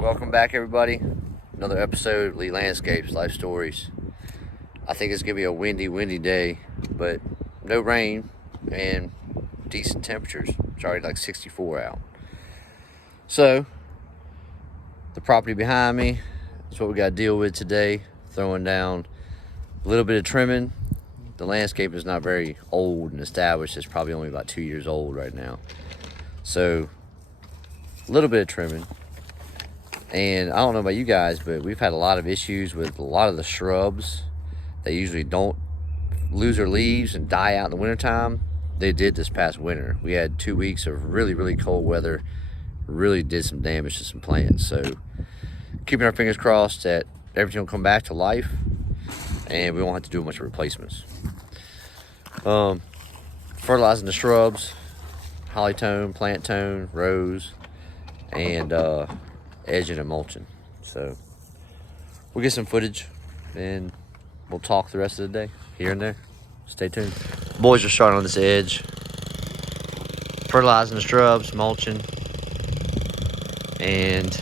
Welcome back, everybody. Another episode of Lee Landscapes Life Stories. I think it's gonna be a windy day, but no rain and decent temperatures. It's already like 64 out. So the property behind me is what we got to deal with today. Throwing down a little bit of trimming. The landscape is not very old and established. It's probably only about 2 years old right now. So a little bit of trimming. And I don't know about you guys, but we've had a lot of issues with a lot of the shrubs. They usually don't lose their leaves and die out in the wintertime. They did this past winter. We had 2 weeks of really cold weather. Really did some damage to some plants. So keeping our fingers crossed that everything will come back to life and we won't have to do a bunch of replacements. Fertilizing the shrubs, holly tone, plant tone, rose, and edging and mulching. So we'll get some footage and we'll talk the rest of the day here and there. Stay tuned. Boys are starting on this edge, fertilizing the shrubs, mulching, and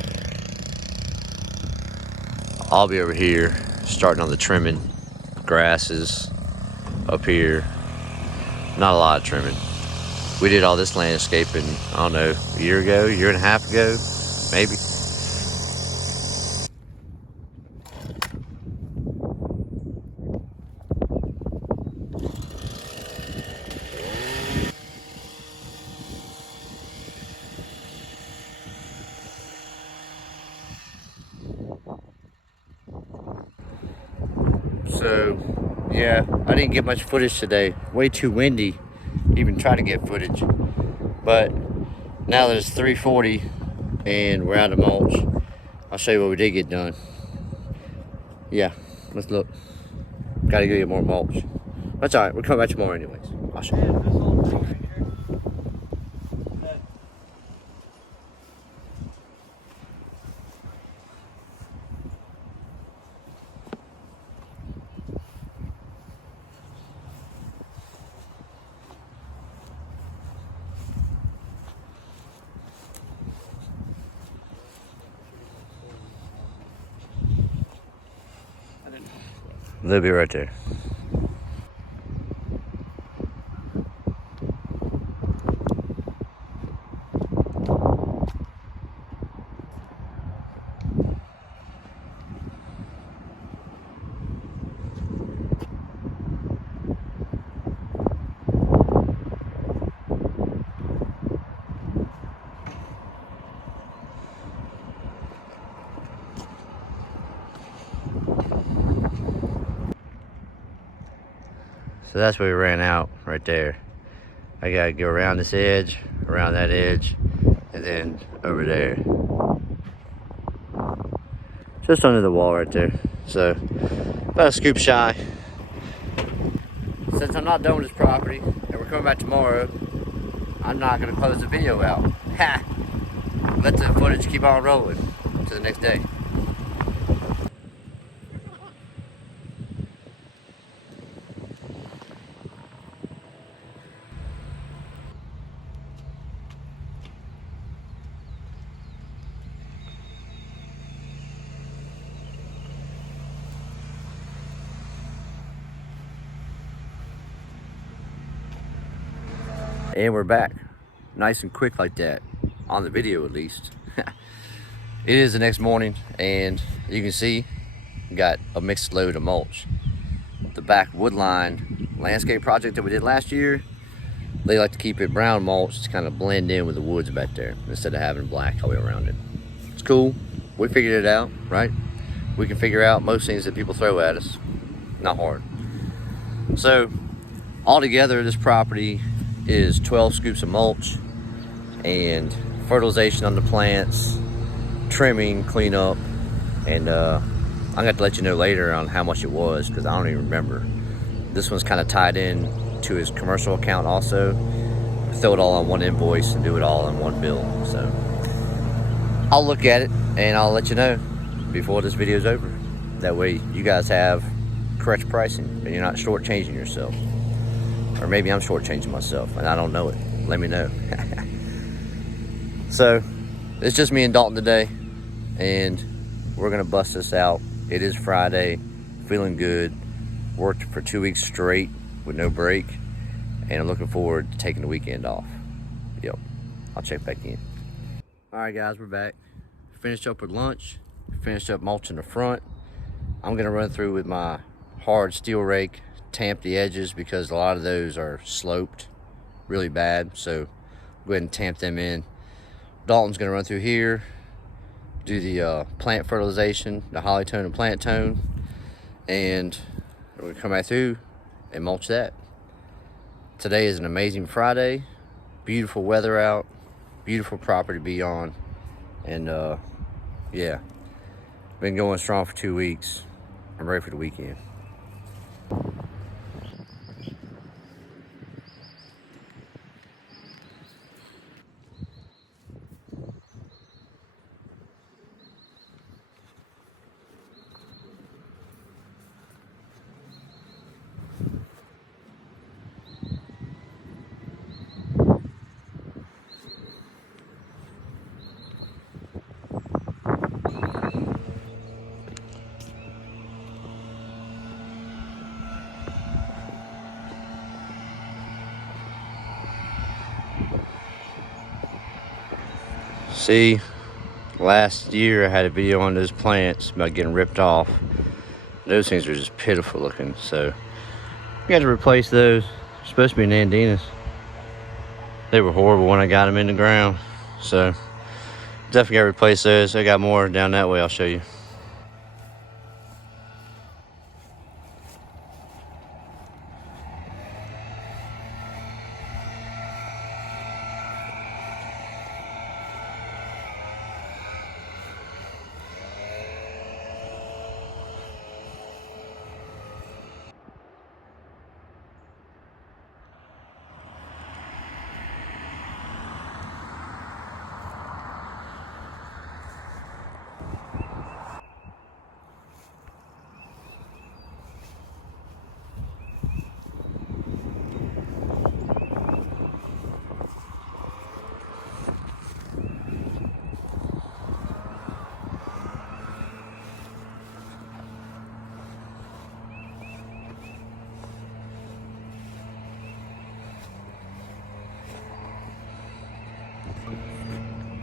I'll be over here starting on the trimming. Grasses up here, not a lot of trimming. We did all this landscaping, I don't know, a year and a half ago, maybe. So, yeah, I didn't get much footage today. Way too windy, even try to get footage. But now that it's 3:40 and we're out of mulch, I'll show you what we did get done. Yeah, let's look. Gotta go get more mulch. That's alright, we'll come back tomorrow anyways. I'll show you. They'll be right there. So that's where we ran out, right there. I gotta go around this edge, around that edge, and then over there. Just under the wall right there. So, about a scoop shy. Since I'm not done with this property, and we're coming back tomorrow, I'm not gonna close the video out. Ha! Let the footage keep on rolling to the next day. And we're back, nice and quick like that, on the video at least. It is the next morning, and you can see, we got a mixed load of mulch. The back woodline landscape project that we did last year, they like to keep it brown mulch to kind of blend in with the woods back there, instead of having black all the way around it. It's cool, we figured it out, right? We can figure out most things that people throw at us, not hard. So, altogether, this property is 12 scoops of mulch and fertilization on the plants, trimming, cleanup, and I'm gonna have to let you know later on how much it was, because I don't even remember. This one's kind of tied in to his commercial account also. Throw it all on one invoice and do it all in one bill. So I'll look at it and I'll let you know before this video is over. That way you guys have correct pricing and you're not shortchanging yourself. Or maybe I'm shortchanging myself and I don't know it. Let me know. So it's just me and Dalton today, and we're gonna bust this out. It is Friday, feeling good. Worked for 2 weeks straight with no break, and I'm looking forward to taking the weekend off. Yep, I'll check back in. All right, guys, we're back. Finished up with lunch, finished up mulching the front. I'm gonna run through with my hard steel rake, tamp the edges because a lot of those are sloped really bad. So go ahead and tamp them in. Dalton's gonna run through here, do the plant fertilization, the holly tone and plant tone, and we're gonna come back through and mulch that. Today is an amazing Friday, beautiful weather out, beautiful property to be on, and yeah, been going strong for 2 weeks. I'm ready for the weekend. See, last year I had a video on those plants about getting ripped off. Those things are just pitiful looking, so we got to replace those. They're supposed to be Nandinas. They were horrible when I got them in the ground, so definitely got to replace those. I got more down that way, I'll show you.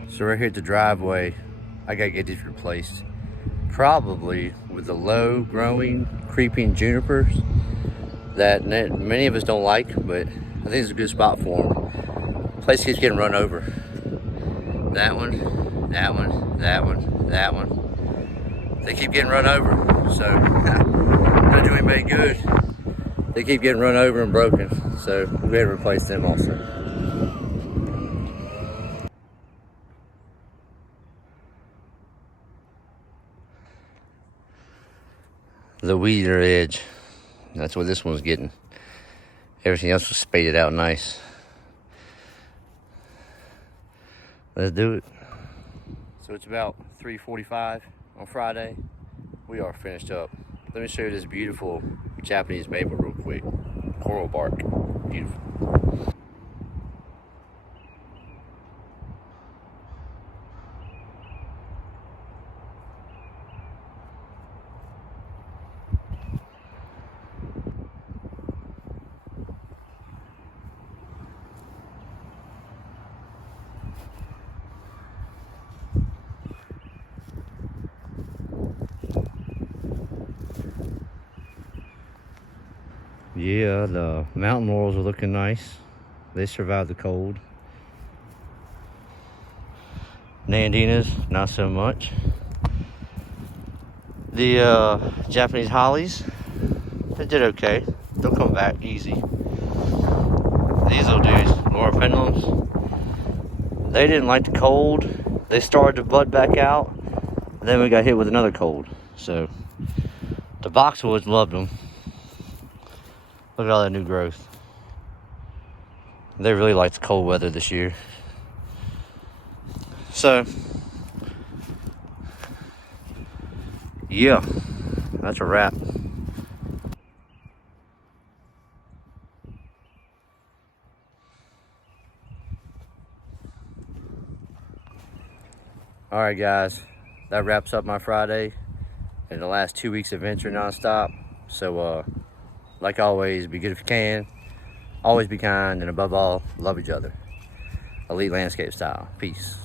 So right here at the driveway, I gotta get these replaced. Probably with the low growing, creeping junipers that many of us don't like, but I think it's a good spot for them. Place keeps getting run over. That one, that one, that one, that one. They keep getting run over, so not doing anybody good. They keep getting run over and broken, so we had to replace them also. The weeder edge, that's what this one's getting. Everything else was spaded out nice. Let's do it. So it's about 3:45 on Friday. We are finished up. Let me show you this beautiful Japanese maple real quick. Coral bark, beautiful. Yeah, the mountain laurels are looking nice. They survived the cold. Nandinas, not so much. The Japanese hollies, they did okay. They'll come back easy. These little dudes, Laura pendulums, they didn't like the cold. They started to bud back out. Then we got hit with another cold. So the boxwoods loved them. Look at all that new growth. They really liked the cold weather this year. So yeah, that's a wrap. All right, guys, that wraps up my Friday and the last 2 weeks of adventure nonstop. So like always, be good if you can, always be kind, and above all, love each other. Elite Landscape style. Peace.